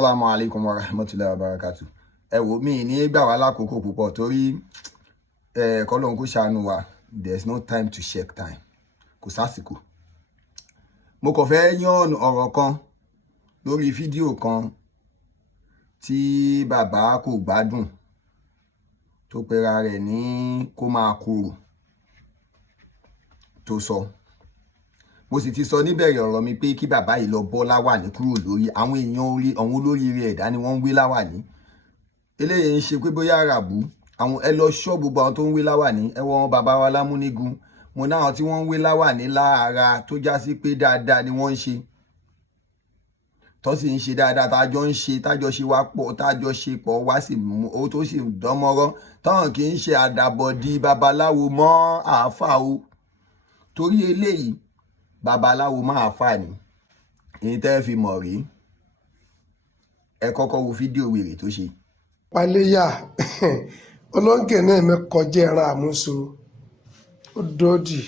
Assalamu alaikum wa rahmatullahi wa barakatuh. Ẹ wò mí ní gbà wá lákòókò púpọ̀ torí kọ́lọ́hun kó ṣàánú wa. There's no time to check time. Kò sásìkò. Mo kàn fẹ́ yan ọ̀rọ̀ kan lórí fídíò kan tí bàbá kò gbádùn tó pera rẹ̀ ní kó máa kúrò tó sọ. Mo sì ti sọ níbẹ̀rẹ̀ ọ̀rọ̀ mi pé kí bàbá yìí lọ bọ́ láwàní kúrò lórí àwọn èèyàn àwọn olóríire ẹ̀dá ni wọ́n ń wé láwàní. Eléyìí ń ṣe pé bóyá àràbù àwọn ẹ lọ ṣọ́ gbogbo àwọn tó ń wé láwàní. Ẹ wọ wọn bàbá wa lámúnigun. Mo náwọn tí wọ́n ń wé láwàní lára tó já sí pé dáadáa ni wọ́n ń ṣe. Tó sì ń ṣe dáadáa tájọ ń ṣe tájọ ṣe wá pọ̀ tájọ ṣe pọ̀ wá sì mú owó tó sì dánmọ́rọ́ táwọn kì í ṣe àdàbọ̀dì babaláwo mọ́ àáfà o. Torí eléyìí babaláwo máa fà ní èyí tẹ́ fi mọ̀ rí. Ẹ kọ́kọ́ wo fídíò wèrè tó ṣe. Paléyà olóńgè náà mẹ́kọjẹ́ ẹran àmúso ó dòdì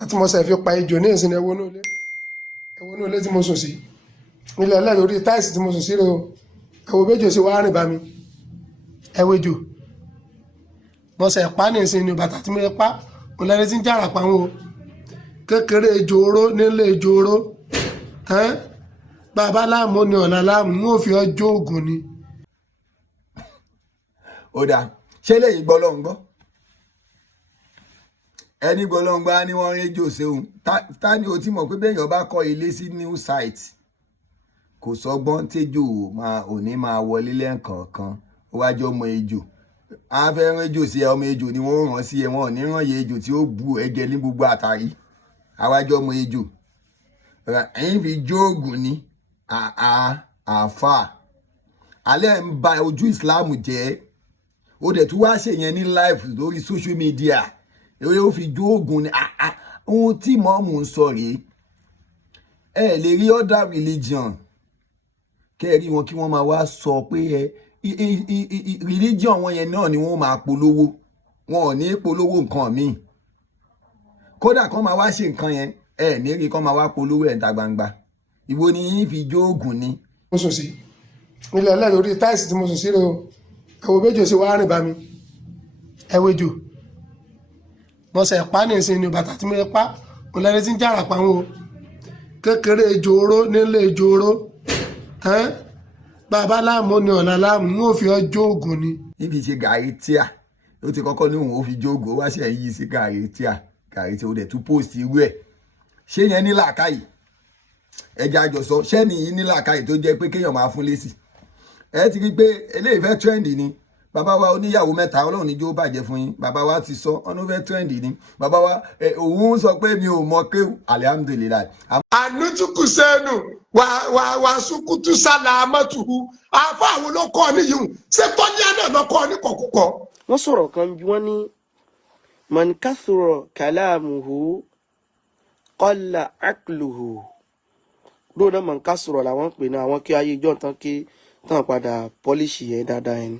àti mo ṣe fi pa ejò ní ìsinmi ẹwọ́nú ilé tí mo sùn sí ilẹ̀ ẹlẹ́rìí orí táìsì tí mo sùn sí rẹ̀ o ẹwọ́ méjì sí wá rìn bá mi ẹwọ́ ejò mo ṣe pa ní ìsinmi bàtà tí mo pa mo lẹ́ni tí ń jára pa wọn o kékeré ejò oró nílé ejò oró bàbá láàmú ni ọ̀nà láàmú ní òfin ọjọ́ ògùn ni. Ó dáa ṣé lẹ́yìn gbọ́ lọ́hùn gbọ́ ẹni gbọ́ lọ́hùn gbá ni wọ́n rédíò ṣeun ta ni o ti mọ̀ pé béèyàn bá kọ́ ilé sí new site kò sọgbọ́n tẹ́jọ́ òní máa wọlé lẹ́ẹ̀kọ̀ọ̀kan ó wájú ọmọ ejò a fẹ́ rán ejò sí ẹ ọmọ ejò ni wọ́n rán sí ẹ wọn ò ní rán yẹ ejò tí ó bu ẹ̀jẹ̀ ní gbogbo àtàrí àwájú ọmọ ejò ẹ̀yìn fi jóògùn ní àfà alẹ́ ń ba ojú ìsìláàmù jẹ́ ó dẹ̀ tún wá ṣe yẹn ní live lórí social media ó fi jóògùn ní ohun tí mọ́mù ń sọ rèé ẹ lè rí other religion kẹ́ẹ̀rí wọn kí wọ́n máa wá sọ pé religion wọn yẹn náà ni wọ́n máa polówó wọn ò ní polówó nǹkan míì kódà kán máa wá ṣe nǹkan yẹn ẹ ní rí kán máa wá polówó ẹ̀ ta gbangba ìwọ ni yín fi jóògùn ni. mo sùn sí ilẹ̀ ẹlẹ́rìí orí táìsì tí mo sùn sí rẹ̀ o ẹwọ́ méjì sí wá rìn bá mi ẹwọ́ ejò mo ṣe pa ní ìsinmi bàtà tí mo pa mo lẹ́ni tí ń jára pa wọn o kékeré ejò oró nílé ejò oró bàbá láàmú ni ọ̀nà láàmú ní òfin ọjọ́ ògùn ni. níbi ṣe gàrí tíà ó ti kọ́kọ́ ní òun ó fi jóògùn ó wá ṣe yí sí gàrí tíà ó dẹ̀ tún post irú ẹ̀ ṣé yẹn ní làákàyè ẹja àjọsọ ṣẹ́ni yìí ní làákàyè tó jẹ́ pé kéèyàn máa fún lésì ẹ ti rí pé eléyìí fẹ́ trend ni bàbá wa oníyàwó mẹ́ta ọlọ́run ní jó bàjẹ́ fún yín bàbá wa ti sọ ọ̀nà fẹ́ trend ni bàbá wa òun sọ pé mi ò mọ kéwù alihamudulilayi. ànútukù sẹ́nu wà sukutu sálámàtúhù àfọ àwọn olókọ́ níyìí ṣé tọ́jú ẹ̀ náà lọ́kọ́ ní kọ̀kúkọ. wọ́n sọ̀rọ̀ kan bí wọ́n ní man kathura kalamuhu qalla aqluhu lóòótọ́ man kathura làwọn ń pè ní àwọn kí ayé ìjọ tán padà pọ́líṣì yẹn dáadáa ẹni.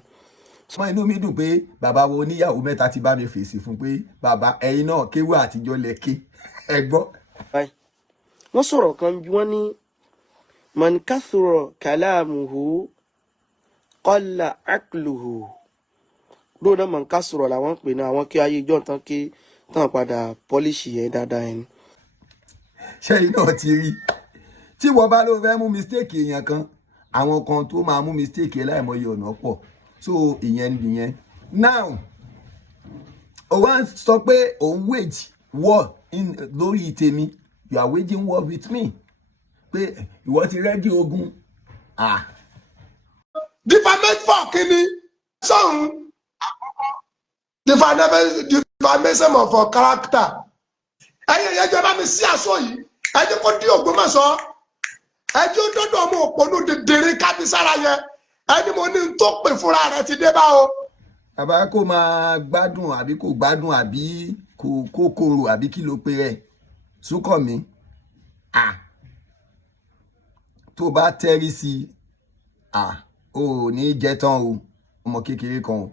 sọ inú mi dùn pé bàbá wo oníyàwó mẹ́ta ti bá mi fèsì fún pé bàbá ẹ̀yin náà kéwù àtijọ́ lẹ ké ẹ gbọ́. wọ́n sọ̀rọ̀ kan bí wọ́n ní man kathura kalamuhu qalla aqluhu lóòótọ́ man kathura làwọn ń pè ní àwọn kí ayé ìjọ tán padà pọ́líṣì yẹn dáadáa ẹni. ṣẹ́yìn náà ti rí tí wọ́n bá ló fẹ́ mú mistake èèyàn kan àwọn kan tó máa mú mistake ẹ láìmọye ọ̀nà pọ̀ so ìyẹn nìyẹn. now ó wá sọ pé òun wage war lórí tèmi you are waging war with me pé ìwọ ti rẹ́dí ogun. defamation kìíní sọ̀hún defamation of our character ẹ̀yẹ yẹn jọba mi sí aṣọ yìí ẹ jẹ́ kó dín Ògbómọ̀ṣọ́ ẹ jẹ́ dọ́dọ̀ ọmọ òpónú dèrè kábísára yẹn ẹni mo ní tó pè fúnra rẹ̀ ti dé bá o. bàbá kò máa gbádùn àbí kò gbádùn àbí kò kòkòrò àbí kí ló pe ẹ Súnkànmí tó bá tẹ́rí sí ò ní jẹ́ tán o ọmọ kékeré kan o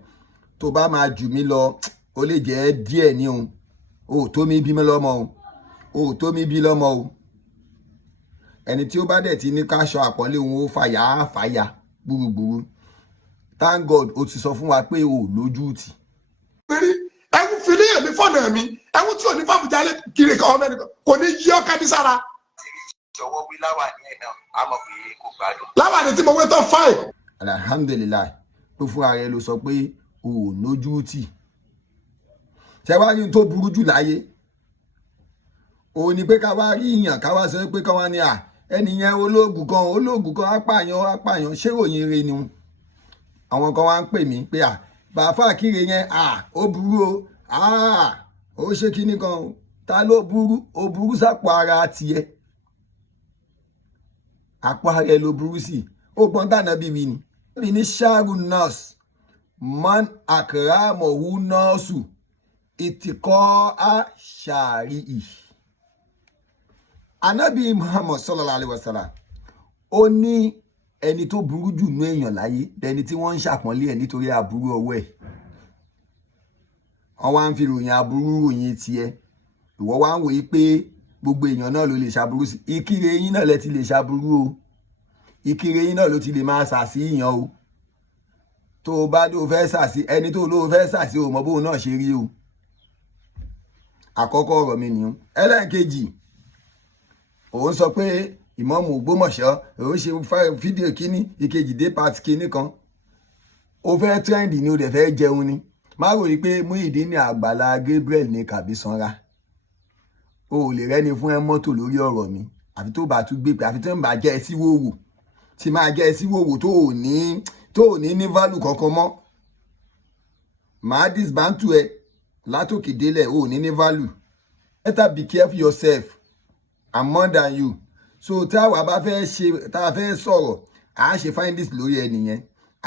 tó bá máa jù mí lọ ó lè jẹ́ díẹ̀ ní o tó mi bí mi lọ́mọ o tó mi bí lọ́mọ o ẹni tí ó bá dẹ̀ ti ní káṣọ àpọ́nlé òun ó fàyà gbúrúgbúrú. Thank God ó ti sọ fún wa pé o lójú tì. ẹ̀wù fìlí èmi fọ́nà mi ẹ̀wù tí ò ní fàbùjálẹ̀ kiri kan ọmọ ẹnìkan kò ní yí ọ́ kábí sára. jọ̀wọ́ wí láwàní ẹ̀ náà a mọ̀ pé kò gbádùn. láwàní tí mo wé tán fáì. Alhamdulillah tó fúnra rẹ̀ ló sọ pé o lójú tì. Ṣẹ́wárí tó burú jù láyé òun ni pé ká wá rí ìyàn ká wá sọ pé ká wá ní ẹnìyẹn ológun kan apààyàn ṣé ròyìn re ni àwọn kan wá ń pè mí pé bàáfà kíre yẹn ó burú ó ṣe kíní kan ta ló burú ó burú sápò ara tiẹ̀ àpò ara ẹ ló burú sí ó gbọ́n dáná bíbí ni bí ní ṣáàrù nọ́ọ̀sì man àkàràmọ̀hún nọ́ọ̀sù ìtìkọ́ àṣàrí ì. Ànábì Muhammad sallallahu alaihi wasallam ó ní ẹni tó burú jù nú èèyàn láyé lẹni tí wọ́n ń ṣàpọ́nlé ẹ̀ nítorí aburú ọwọ́ ẹ̀. Wọ́n wá ń fi ròyìn aburú ròyìn tiẹ̀ ìwọ wá ń wòye pé gbogbo èèyàn náà ló lè ṣaburú sí. Ìkírè yín náà lẹ ti lè ṣaburú o, ìkírè yín náà ló ti lè máa ṣàṣì yàn o. Tó o bá ló fẹ́ ṣàṣì ẹni tó ló fẹ́ ṣàṣì o mọ bóun náà ṣe rí o. Àkọ́kọ́ ọ̀rọ̀ mi nìyẹn. Ẹlẹ́ẹ̀kejì òun sọ pé ìmáàmù Ògbómọ̀ṣọ́ òun ṣe fídíò kíní ìkejì dé pàtì kíní kan ó fẹ́ trẹ́ǹdì ni ó dẹ̀ fẹ́ jẹun ni má rò rí pé Muyideen Àgbàlá Gabriel ní kàbí sanra o ò lè rẹ́ni fún ẹ mọ́tò lórí ọ̀rọ̀ mi àfi tó bá tún gbé pé àfi tó ń bá jẹ́ ẹ sí wòwò tí máa jẹ́ ẹ sí wòwò tó ò ní value kankan mọ́ màá disbantu ẹ látòkè délẹ̀ ò ní value. Better be careful yourself. I'm more than you. So tá a wà bá fẹ́ ṣe tá a fẹ́ sọ̀rọ̀ a ṣe find this lórí ẹnìyẹn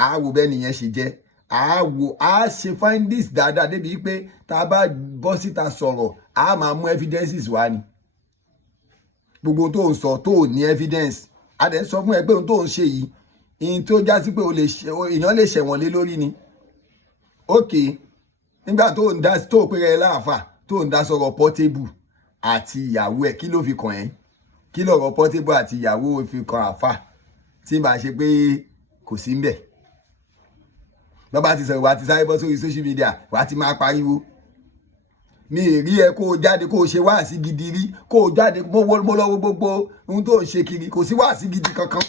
a wo bẹ́ẹ̀ nìyẹn ṣe jẹ́ a ṣe find this dáadáa débi pé tá a bá bọ́ síta sọ̀rọ̀ a máa mú evidences wá ni gbogbo tó ń sọ tó ní evidence a dẹ̀ sọ fún ẹ pé ohun tó ń ṣe yìí ihun tó já sí pé èèyàn lè ṣẹ̀wọ̀n lé lórí ni ok nígbà tó ń dá tó pé rẹ láàfà tó ń dá sọ̀rọ̀ Portable àti ìyàwó ẹ̀ kí ló fi kàn ẹ́ kí lọ̀rọ̀ Portable àti ìyàwó fi kan àfà tí bá ṣe pé kò sí ń bẹ̀ bàbá ti sọ̀rọ̀ wá ti sáré bọ́ sórí social media wá ti máa pariwo mi ì rí ẹ kó o jáde kó o ṣe wáàsí gidi rí kó o jáde mo lọ́wọ́ gbogbo ohun tó ń ṣe kiri kò sí wáàsí gidi kankan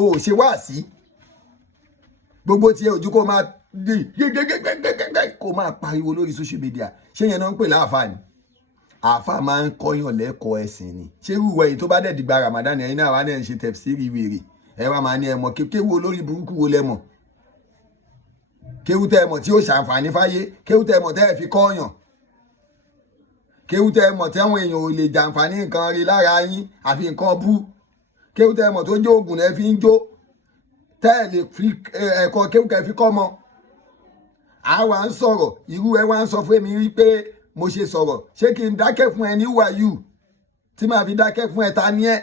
o ò ṣe wáàsí gbogbo tiẹ̀ ojú kó máa di kó máa pariwo lórí social media ṣé yẹn náà ń pè láàfà ni àfà máa ń kọ́yàn lẹ́kọ̀ọ́ ẹ̀sìn ni ṣé irú ẹ̀yìn tó bá dẹ̀ dìgbà Ramadan ẹ̀yin náà wà náà ń ṣe tẹ̀fsírì wèrè ẹ wá máa ní ẹmọ kéwú olórí burúkú wo lẹ́mọ̀ kéwú tẹ́ ẹmọ tí ó ṣàǹfààní fáyé kéwú tẹ́ ẹmọ tẹ́ ẹ fi kọ́yàn kéwú tẹ́ ẹmọ tí àwọn èèyàn ò lè jàǹfààní nǹkan rí lára yín àfi nǹkan bú kéwú tẹ́ ẹmọ tó jó oògùn ẹ fi ń jó tẹ́ ẹ lè fi ẹ̀kọ́ kéwú kẹ́ fi kọ́ mọ́ àwa ń sọ̀rọ̀ irú ẹ wá ń sọ fún mi rí pé mo ṣe sọ̀rọ̀ ṣé kí n dákẹ́ fún ẹ ní wàyù tí màá fi dákẹ́ fún ẹ ta ni ẹ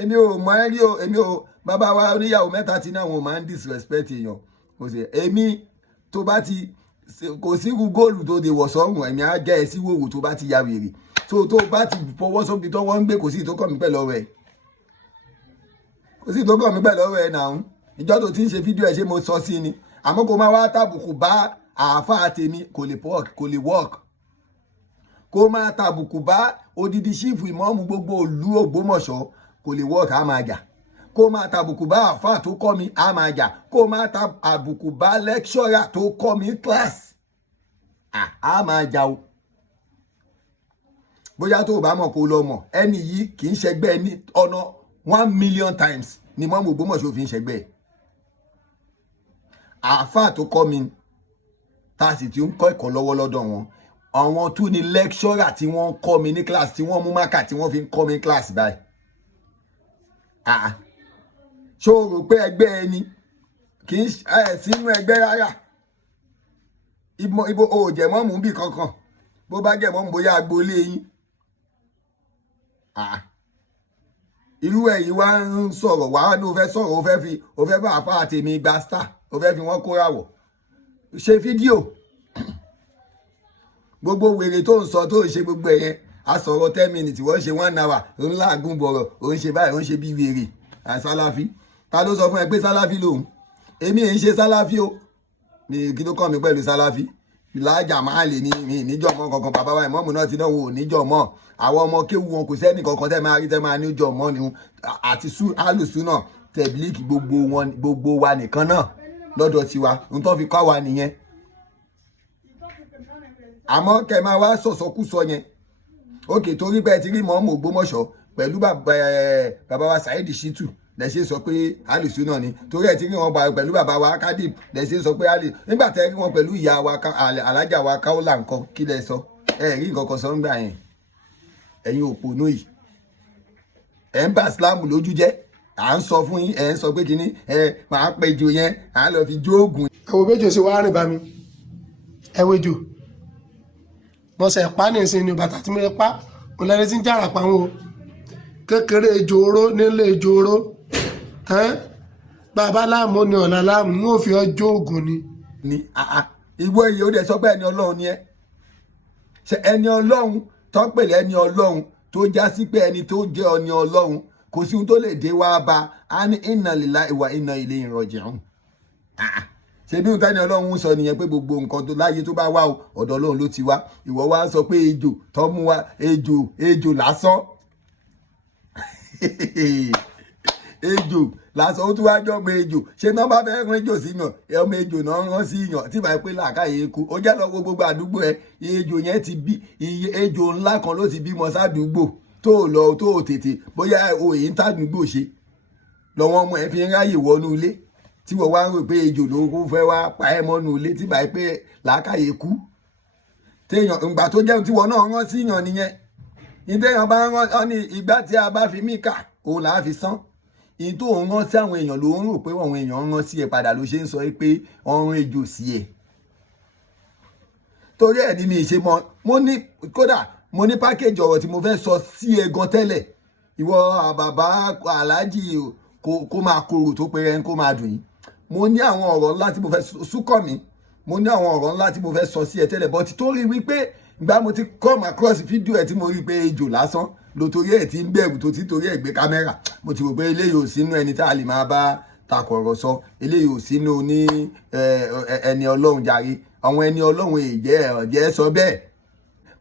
èmi ò mọ ẹ rí o èmi ò bàbá wa oníyàwó mẹ́ta tí náà wọn máa ń disrespect èèyàn kò sí èmi tó bá ti kò sí irú góòlù tó de wọ̀ sọ́run ẹ̀mí á jẹ́ ẹ sí wòwò tó bá ti ya wèrè tó bá ti fọwọ́ sóbi tó wọ́n ń gbé kò sí ìtókọ̀ mi pẹ̀lú ọ̀rọ̀ ẹ̀ kò sí ìtókọ̀ mi pẹ̀lú ọ̀rọ̀ ẹ̀ náà ìjọ́ tó ti ń ṣe fídíò ẹ̀ ṣé mo sọ sí ni àmọ́ kó máa wá tàbùkù bá àáfàá tèmi kò lè work kó máa tàbùkù bá odidi ṣífù ìmọ̀ọ́mù gbogbo ìlú Ògbómọ̀ṣọ́ kò lè work á máa jà kó máa tàbùkù bá àáfàá tó kọ́ mi á máa jà kó máa tàbùkù bá lecturer tó kọ́ mi class á máa jà o bóyá tó o bá mọ̀ kó lọ mọ̀ ẹni yìí kì í ṣẹgbẹ́ ní ọ̀nà 1 million times ni ìmọ̀ọ́mù Ògbómọ̀ṣọ́ fi ń ṣẹgbẹ́ ẹ̀ àáfàá tó kọ́ mi tá a sì ti ń kọ́ ẹ̀kọ́ lọ́wọ́ lọ́dọ̀ wọn àwọn tún ni lecturer tí wọ́n ń kọ́ mi ní class tí wọ́n mú mákà tí wọ́n fi ń kọ́ mi ní class báyìí ṣó o rò pé ẹgbẹ́ ẹni kì í sínú ẹgbẹ́ rárá ibo o jẹ́ mọ́mú bì kankan bó bá jẹ́ mọ́mú bóyá agboolé yín irú ẹ̀yìn wá ń sọ̀rọ̀ wá ní o fẹ́ sọ̀rọ̀ o fẹ́ bá àfáà tèmi gba star o fẹ́ fi wọ́n kóra wọ̀ ṣe fídíò gbogbo wèrè tó ń sọ tó ń ṣe gbogbo ẹ̀yẹn a sọ̀rọ̀ 10 minutes wọ́n ṣe 1 hour òun láàgùn bọ̀rọ̀ òun ṣe báyìí òun ṣe bí wèrè àṣàláfí ta ló sọ fún ẹ pé sálàfí lòun èmi èyí ṣe sálàfí o ní kí ló kàn mí pẹ̀lú sálàfí ìlàjà máa lè ní mi níjọ̀mọ́ kankan bàbá wa ìmọ̀ọ́mù náà ti náà wò níjọ̀mọ́ àwọn ọmọ kéwu wọn kò sẹ́ni kankan tẹ́ máa rí tẹ́ máa níjọ̀mọ́ ni àti alùsùnà tẹ̀blíkì gbogbo wa nìkan náà lọ́dọ̀ tiwa ohun tó fi kọ́ wa nìyẹn àmọ́ kẹ́ máa wá sọ̀sọ́kùsọ yẹn òkè torí pé ẹ ti rí mọ́ọ́mù Ògbómọ̀ṣọ́ pẹ̀lú bàbá wa Saheed Shittu lẹ́sẹ̀ sọ pé alùsùnà ni torí ẹ ti rí wọn pẹ̀lú bàbá wa Kadib lẹ́sẹ̀ sọ pé nígbà tẹ́ rí wọn pẹ̀lú ìyá wa alájà wa Kaola nǹkan kí lẹ sọ ẹ rí nǹkan kan sọ ńgbà yẹn ẹ̀yin òpònú yìí ẹ̀ ń bà Islam lójú jẹ́ à ń sọ fún yín ẹ̀ ń sọ pé kínní máa péjọ yẹn à ń lọ fi jó oògùn. ẹ wo méjì sí wàá rìn bá mi ẹ wejò mo ṣe pa ní ìsìn ní bàtà tí mo pa mo lẹni tí ń jára pa wọn o kékeré ejò oró nílé ejò oró bàbá láàmú ni ọ̀la láàmú ní òfin ọjọ́ oògùn ni. ní ìwọ yìí ó dẹ̀ sọ pé ẹni Ọlọ́run ni ẹ ṣe ẹni Ọlọ́run tó ń pèlè ẹni Ọlọ́run tó já sí pé ẹni tó jẹ́ ẹni Ọlọ́run kò sí ohun tó lè dé wá bá a ní inna lillahi wa inna ilayhi raji'un. ṣe bí ohun tẹ́ni Ọlọ́run ń sọ nìyẹn pé gbogbo nǹkan tó láyé tó bá wá o ọ̀dọ̀ Ọlọ́run ló ti wá ìwọ wá ń sọ pé ejò tó mú wa ejò lásán ejò lásán ó tún wá jọ ọmọ ejò ṣé náà bá fẹ́ rán ejò sí yàn ọmọ ejò náà rán sí yàn tí báyìí pé làákàyè eku ó jẹ́ lọ́wọ́ gbogbo àdúgbò ẹ ejò yẹn ti bí iye ejò ńlá kan ló ti bímọ sádùúgbò tó lọ tó tètè bóyá òye ń tàdúgbò ṣe lọ́wọ́ ọmọ ẹ fi ń ráyè wọnú ilé tí wọ́n wá ń rò pé ejò ló kó fẹ́ wá pa ẹ́ mọ́nú ilé tí báyìí pé làákàyè eku téèyàn ìgbà tó jẹun tí wọ́n náà rán sí yàn nìyẹn ìdéyàn bá rán ní ìgbà tí a bá fi mí kà òun là á fi sán ìyí tó ń rán sí àwọn èèyàn ló ń rò pé àwọn èèyàn ń rán sí ẹ padà ló ṣe ń sọ pé ọrùn ejò sí ẹ torí ẹ ní mi ṣe mọ mo ní kódà mo ní pákéjì ọ̀rọ̀ tí mo fẹ́ sọ sí ẹ gan tẹ́lẹ̀ ìwọ bàbá aláàjì kó máa korò tó pé ẹni kó máa dùn yín mo ní àwọn ọ̀rọ̀ ńlá tí mo fẹ́ súnkọ̀ mi mo ní àwọn ọ̀rọ̀ ńlá tí mo fẹ́ sọ sí ẹ tẹ́lẹ̀ bọ́tí tó rí wípé ìgbà mo ti come across fídíò ẹ tí mo rí pé ejò lásán lo torí ẹ ti ń bẹ̀rù tó ti torí ẹ gbé kámẹ́rà mo ti rò pé eléyìí ò sínú ẹni tá a lè máa bá takọ̀rọ̀ sọ eléyìí ò sínú ní ẹni Ọlọ́run jàre àwọn ẹni Ọlọ́run èjẹ́ sọ bẹ́ẹ̀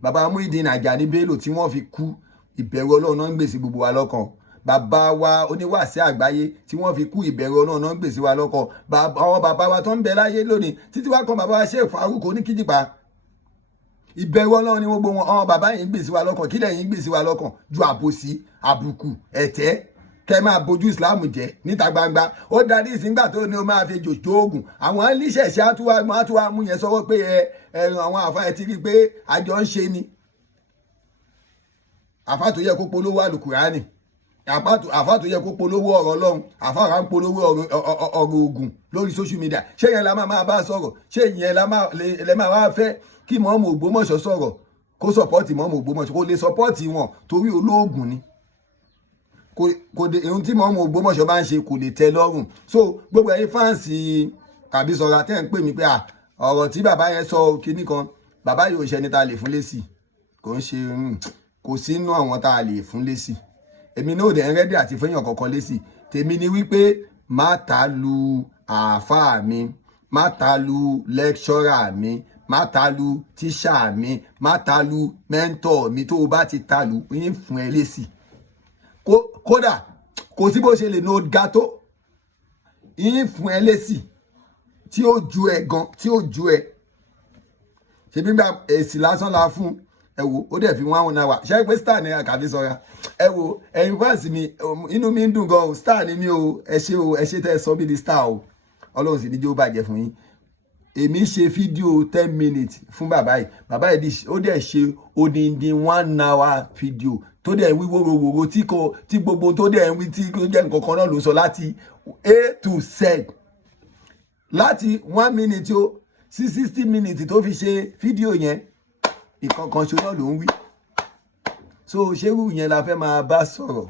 bàbá Muyideen Ajani Bello tí wọ́n fi kú ìbẹ̀rù Ọlọ́run náà ń gbèsè gbogbo wa lọ́kàn bàbá wa oníwàásí àgbáyé tí wọ́n fi kú ìbẹ̀rù Ọlọ́run náà ń gbèsè wa lọ́kàn àwọn bàbá wa tó ń bẹ láyé lónìí títí wá kan bàbá wa Sheikh Farouk Oníkìjìpá ìbẹ̀rù Ọlọ́run ni gbogbo wọn àwọn bàbá yìí ń gbèsè wa lọ́kàn kílẹ̀ yìí ń gbèsè wa lọ́kàn ju àbòsí àbùkù ẹ̀tẹ́ kẹ́ máa bojú ìsìláàmù jẹ́ níta gbangba ó darí ìsìngbà tó ní o máa fi jòjó oògùn àwọn oníṣẹ̀ṣẹ̀ àtúwà mú yẹn sọ́wọ́ pé àwọn àfa ẹ̀ ti rí i pé àjọ ń ṣe ni àfa tó yẹ kó polówó àlùkùránì àfa tó yẹ kó polówó ọ̀rọ̀ Ọlọ́run àfa rà ń polówó ọ̀rọ̀ oògùn lórí social media ṣé yẹn la máa bá sọ̀rọ̀ ṣé yẹn lẹ máa wá fẹ́ kí mọ́mù Ògbómọ̀ṣọ́ sọ̀rọ̀ kó sọpọ́ọ̀tì mọ́mù Ògbómọ̀ṣọ́ kó lè sọpọ́ọ̀tì wọn torí olóògùn ni kò dé ohun tí mọ́mù Ògbómọ̀ṣọ́ bá ń ṣe kò lè tẹ́ lọ́rùn so gbogbo ẹ̀yin fáǹsì tàbí sọ̀rọ̀ tẹ́ ń pè mí pé ọ̀rọ̀ tí bàbá yẹn sọ kinní kan bàbá yóò ṣẹni tá a lè fún lésì kò ń ṣe kò sínú àwọn tá a lè fún lésì èmi náà dẹ̀ ń rẹ́dí àti fẹ́yàn kankan lésì tèmi ni wípé má ta lu àáfàá mi má ta lu lẹ́kṣọ́rà mi má ta lu tíṣà mi má ta lu mẹ́ńtọ̀ mi tó o bá ti ta lu yín fún ẹ lésì kódà kò sí bó ṣe lè no ga tó yín fún ẹ lésì tí ó ju ẹ gan tí ó ju ẹ ṣe bí gba èsì lásán la fún ẹ wo ó dẹ̀ fi wọ́n náà wà ṣe pé star ni àkàfi sọra ẹ wo ẹ̀yin fáǹsì mi inú mi ń dùn gan o star ni mi o ẹ ṣe tẹ́ ẹ sọ mí di star o Ọlọ́run sì ní jẹ́ ó bàjẹ́ fún yín èmi ṣe fídíò 10 minutes fún bàbá yìí ó dẹ̀ ṣe odindi 1 hour fídíò tó dẹ̀ wí wórówóró tí gbogbo tó dẹ̀ wí tí ó jẹ́ nǹkan kan náà ló sọ láti A to Z láti 1 minute ó sí 60 minutes tó fi ṣe fídíò yẹn ìkankan ṣo náà ló ń wí so ṣérú yẹn la fẹ́ máa bá sọ̀rọ̀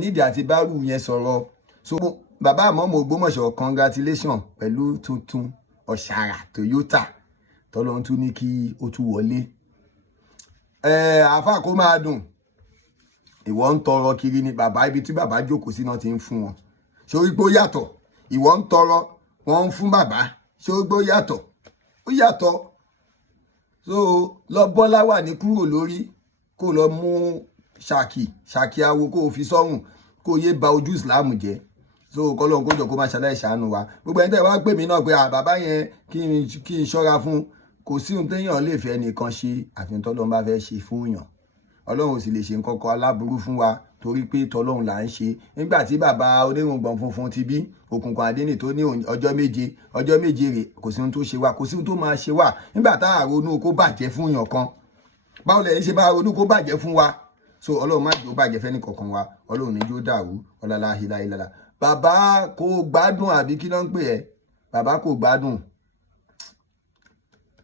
nídìí àti bárù yẹn sọ̀rọ̀ so bàbá àmọ́mọ́ Ògbómọ̀ṣọ́ congratulation pẹ̀lú tuntun ọ̀ṣàrà Toyota tọ́lọ́n tún ní kí ó tún wọlé àáfà kó máa dùn ìwọ ń tọrọ kiri ni bàbá ibi tí bàbá jókòó sí náà ti ń fún wọn sórí pé ó yàtọ̀ ìwọ ń tọrọ wọ́n ń fún bàbá sórí pé ó yàtọ̀ so lọ bọ́lá wà ní kúrò lórí kó lọ mú ṣàkì awo kó o fi sọ́rùn kó o yé ba ojú ìsìláàmù jẹ́ so kọ́lọ́n kó jọ kó má ṣàlàyé ṣàánú wa gbogbo ẹni tẹ́ wá pè mí náà pé bàbá yẹn kí n ṣọ́ra fún kò sí ohun téèyàn lè fẹ́ nìkan ṣe àfihàn tọ́lọ́run bá fẹ́ ṣe fún yàn ọlọ́run sì lè ṣe nǹkan kan aláburú fún wa torí pé tọ́lọ́run là ń ṣe nígbà tí bàbá onírùngbọ̀n funfun ti bí òkùnkùn àdínì tó ní ọjọ́ méje rè kò sí ohun tó ṣe wá kò sí ohun tó máa ṣe wá nígbà tá a ronú kó bàjẹ́ fún yàn kan báwo lẹ́yìn ṣe máa ronú kó bàjẹ́ fún wa so ọlọ́run má jò bàjẹ́ fẹ́ nìkankan wa ọlọ́run ní jó dàrú ọlọ́lá hiláhílá bàbá kò gbádùn àbí kí ló ń pè ẹ́ bàbá kò gbádùn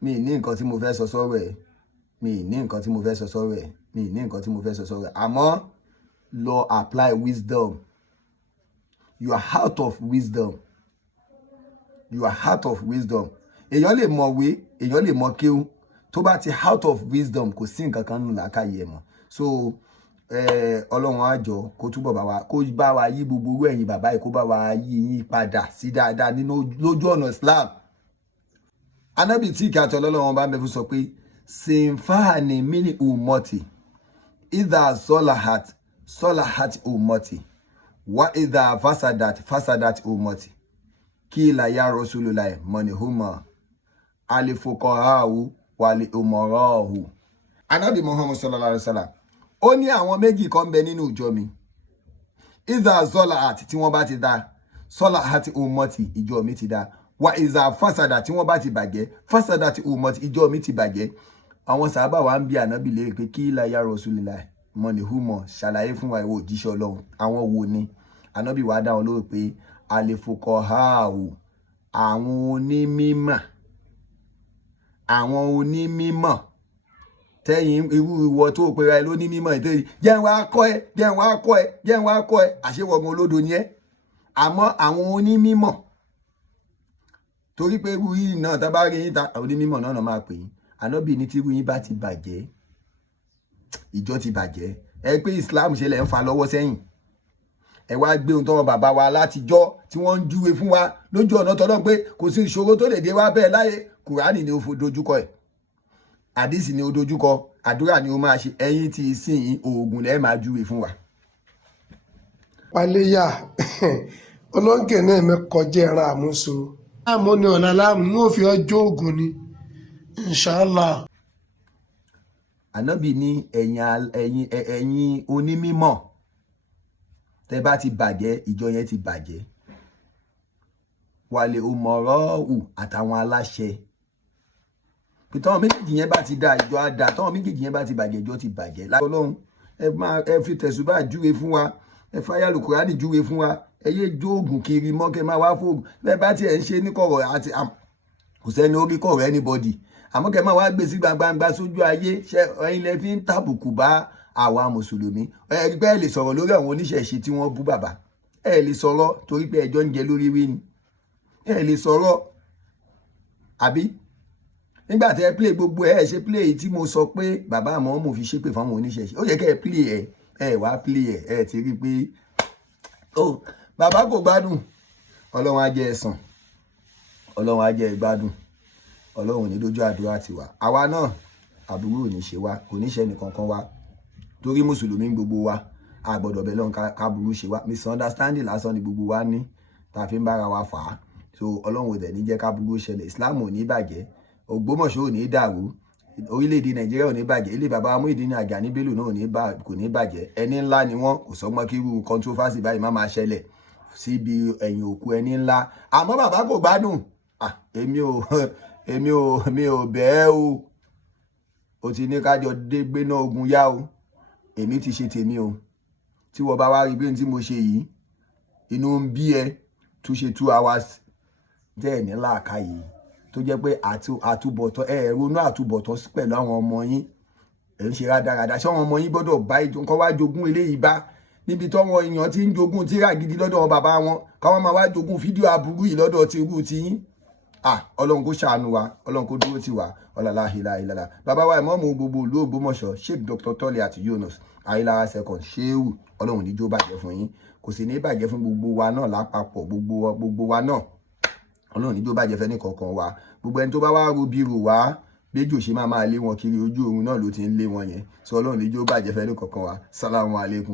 mi ní nǹkan tí mo fẹ́ sọ sọ́rọ̀ ẹ̀ àmọ́ lọ apply wisdom you are out of wisdom èèyàn lè mọ̀wé èèyàn lè mọ̀ kéwú tó bá ti out of wisdom kò sí nǹkan kan nù làákàyè ẹ̀ mọ́ so ọlọ́run àjọ kó túbọ̀ bá wa yí gbogbo owó ẹ̀yìn bàbá yìí kó bá wa yí yín padà sí dáadáa nínú lójú ọ̀nà Islam anábì tí ìkà àti ọlọ́run bá ń bẹ fún sọ pé sinfahani mini umoti idha solahat umoti wa idha fasadat umoti kila ya rasulullah manihuma alifuqahu wali umarahu anábì Muhammad sallallahu alaihi wasallam ó ní àwọn méjì kan bẹ nínú ìjọ mi idha solahat tí wọ́n bá ti dá solahat umoti ìjọ mi ti dá wa iza fasada tí wọ́n bá ti bàjẹ́ fasada ti umot ìjọ mi ti bàjẹ́ àwọn sàhábà wa ń bi ànábì léèrè pé kí la ya rasulillah mọ̀nì humọ̀ ṣàlàyé fún wa ìwọ òjíṣẹ́ ọlọ́run àwọn wo ni ànábì wa dá wọn lóhùn pé alifuqahau àwọn onímọ̀ tẹ́yìn irú ìwọ tó pera ẹ lóní mímọ̀ ìtẹ́yìn jẹ́ wá kọ́ ẹ àṣewọ̀gbọ̀n olódo ni ẹ́ àmọ́ àwọn onímọ̀ torí pé irú yìí náà tá bá rí yín ta onímọ̀ náà máa pè yín ànábì ní tí irú yín bá ti bàjẹ́ ìjọ ti bàjẹ́ ẹ pé Islam ṣe lẹ̀ ń fa lọ́wọ́ sẹ́yìn ẹ wá gbé ohun tọ́wọ́ bàbá wa látijọ́ tí wọ́n ń júwe fún wa lójú ọ̀nà tọ́lọ́ pé kò sí ìṣòro tó lè dé wá bẹ́ẹ̀ láyé Kùránì ni ó dojúkọ ẹ̀ àdìsí ni ó dojúkọ àdúrà ni ó máa ṣe ẹ̀yin tí ìsìn oògùn lẹ́ẹ̀ máa júwe fún wa. paléyà olóńgè náà mẹ́kọjá ẹran àmúso àmọ́ ní ọ̀la láàmú ní òfin ọjọ́ ògùn ni inshallah. ànábì ní ẹ̀yin onímọ̀ tẹ́ bá ti bàjẹ́ ìjọ yẹn ti bàjẹ́ wàlẹ̀ òmọ̀rọ́ọ̀hù àtàwọn aláṣẹ pé tọ́wọ́n méjèèjì yẹn bá ti da ìjọ á da tọ́wọ́n méjèèjì yẹn bá ti bàjẹ́ ìjọ ti bàjẹ́ láti ọlọ́run ẹ fi tẹ̀sùbá júwe fún wa ẹ fáyà lùkùránì júwe fún wa ẹ yé jóògùn kiri mọ́kẹ́ máa wá fóògùn bẹ́ẹ̀ bá tiẹ̀ ń ṣe ní kọ̀rọ̀ àti kò sẹ́ni orí kọ̀rọ̀ anybody àmọ́ kẹ́ máa wá gbé sí gbangba sójú ayé ṣe ẹ̀yin lẹ fi ń tàbùkù bá àwa mùsùlùmí ẹ gbẹ́ ẹ lè sọ̀rọ̀ lórí àwọn oníṣẹ̀ṣe tí wọ́n bú bàbá ẹ lè sọ̀rọ̀ torí pé ẹjọ́ ń jẹ lórí wí ni ẹ lè sọ̀rọ̀ àbí nígbà tí ẹ play gbogbo ẹ ṣe play tí mo sọ pé bàbá àmọ́ mo fi ṣépè fáwọn oníṣẹ̀ṣe ó yẹ kẹ́ ẹ play ẹ wá play ẹ ti rí i pé bàbá kò gbádùn ọlọ́run á jẹ́ ẹ̀san ọlọ́run á jẹ́ ìgbádùn ọlọ́run ní dójú àdúrà tiwa àwa náà àbúrò ò ní ṣe wá kò ní ṣe nìkankan wá torí mùsùlùmí gbogbo wa a gbọ́dọ̀ bẹ̀ lọ́run káburú ṣe wá misunderstanding lásán ni gbogbo wa ní tá a fi ń bára wa fà á so ọlọ́run ò dẹ̀ ní jẹ́ káburú ṣẹlẹ̀ Islam ò ní bàjẹ́ Ògbómọ̀ṣọ́ ò ní dàrú orílẹ̀-èdè Nàìjíríà ò ní bàjẹ́ ilé bàbá Muyideen Ajani Bello náà kò ní bàjẹ́ ẹni ńlá ni wọ́n kò sọ́gbọ́n kí irú controversy báyìí má máa ṣẹlẹ̀ síbi ẹ̀yìn òkú ẹni ńlá àmọ́ bàbá kò gbádùn èmi ò bẹ́ẹ̀ o ti ní kájọ dé gbé náà ogun yá o èmi ti ṣe tèmi o tí wọ́n bá wá rí bí tí mo ṣe yìí inú ń bí ẹ tún ṣe 2 hours tẹ́ ní làákàyè tó jẹ́ pé àtúbọ̀tán ronú àtúbọ̀tán pẹ̀lú àwọn ọmọ yín ẹ̀ ń ṣe rádaràda ṣé àwọn ọmọ yín gbọ́dọ̀ bá nǹkan wá jogún eléyìí bá níbi tọ́wọ́ èèyàn ti ń jogún tíra gidi lọ́dọ̀ bàbá wọn káwọn máa wá jogún fídíò aburú yìí lọ́dọ̀ ti irú ti yín ọlọ́run kó ṣàánú wa ọlọ́run kó dúró tì wá ọlọ́lá ìlàlá bàbá wa ìmọ̀ọ́mù gbogbo ìlú Ògbómọ̀ṣọ́ Sheikh Dr. Tọ́lẹ̀ àti Yunus Ayélára second ṣéwù ọlọ́run níjó bàjẹ́ fún yín kò sì ní bàjẹ́ fún gbogbo wa náà lápapọ̀ gbogbo wa náà ọlọ́run níjó bàjẹ́ fẹ́ ní kankan wa gbogbo ẹni tó bá wá ro bírò wá béjò ṣe máa lé wọn kiri ojú oorun náà ló ti ń lé wọn yẹn sọ ọlọ́run níjó bàjẹ́ fẹ́ ní kankan wa sálámù alaykum.